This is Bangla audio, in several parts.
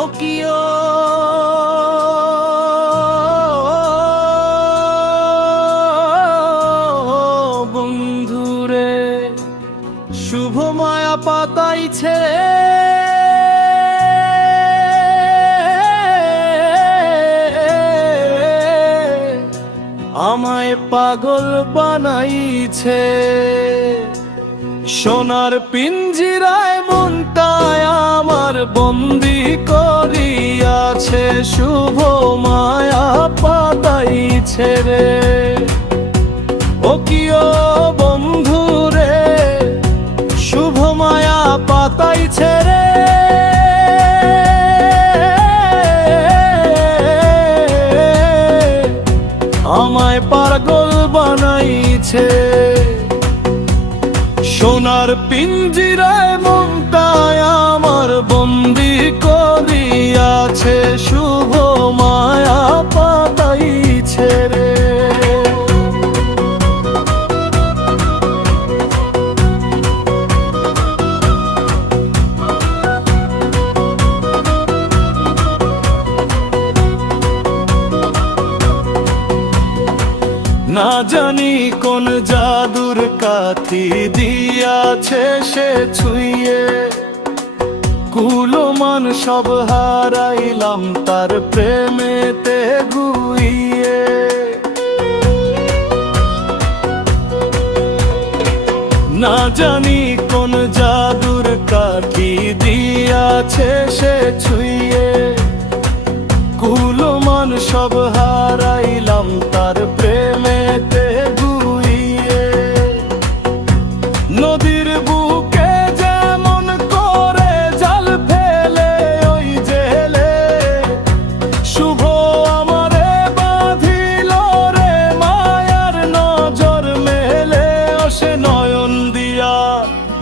ও কিও বন্ধুরে, শুভ মায়া পাতাইছে আমায় পাগল বানাইছে। সোনার পিঞ্জিরায় মনটায় আমার বন্দি করিয়াছে, শুভ মায়া পাতাইছে রে। ও কিও বন্ধু রে, শুভ মায়া পাতাইছে রে। আমায় পাগল বানাইছে। সোনার পিঞ্জিরায় মনটায় আমার বন্দি করিয়াছে, শুভ মায়া পাতাইছে রে। না জানি কোন জাদুর কাঠি দিয়াছে সে ছুঁয়ে, কুলমান সব হারাইলাম তার প্রেমেতে গুইয়ে। না জানি কোন জাদুর কাঠি দিয়াছে সে ছুঁয়ে, কুলমান সব হারাইলাম তার প্রেমেতে গুইয়ে। নদীর বুকে যেমন করে জাল ফেলে ওই জেলে, শুভ আমারে বাঁধিল রে মায়ার নজর মেলে। ও সে নয়ন দিয়া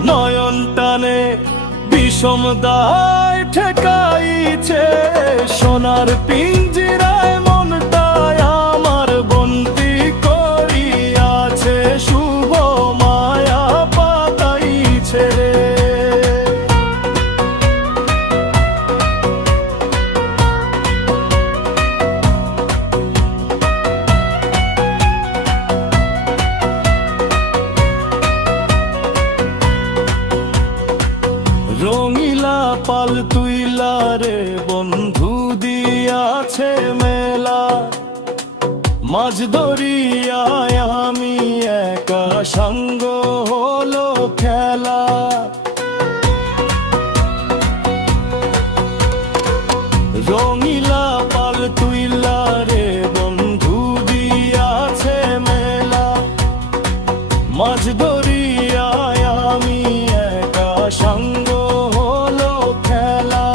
নয়ন টানে বিষম দায় ঠেকাইছে, সোনার পিঞ্জিরায় মনটায় আমার বন্দি করিয়াছে, শুভ মায়া পাতাইছে রে। রঙিলা পাল তুইলা রে বন্ধু দিয়াছে মেলা, মাঝ দরিয়ায় আমি একা সঙ্গ হলো খেলা। রঙিলা পাল তুইলা রে বন্ধু দিয়াছে মেলা, মাঝ দরিয়ায় আমি একা সঙ্গ হলো খেলা।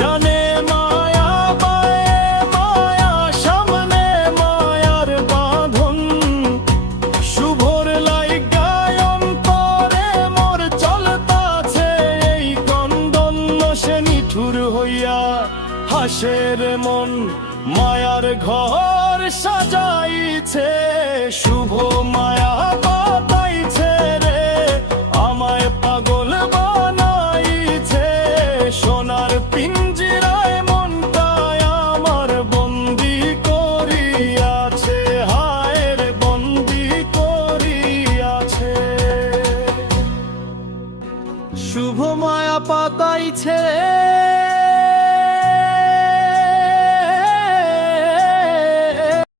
জানে মায়া পায়ে মায়া, সামনে মায়ার বাঁধন, শুভর লাইগায় অন্তরে মোর চলতাছে এই কন্দন। সে নিঠুর হইয়া হাসের মন মায়ার ঘর সাজাইছে, শুভ মায়া পাতাইছে রে। আমায় পাগল বানাইছে, সোনার পিঞ্জিরায় মনটায় আমার বন্দি করিয়াছে, হায়ের বন্দি করিয়াছে। শুভ মায়া পাতাইছে।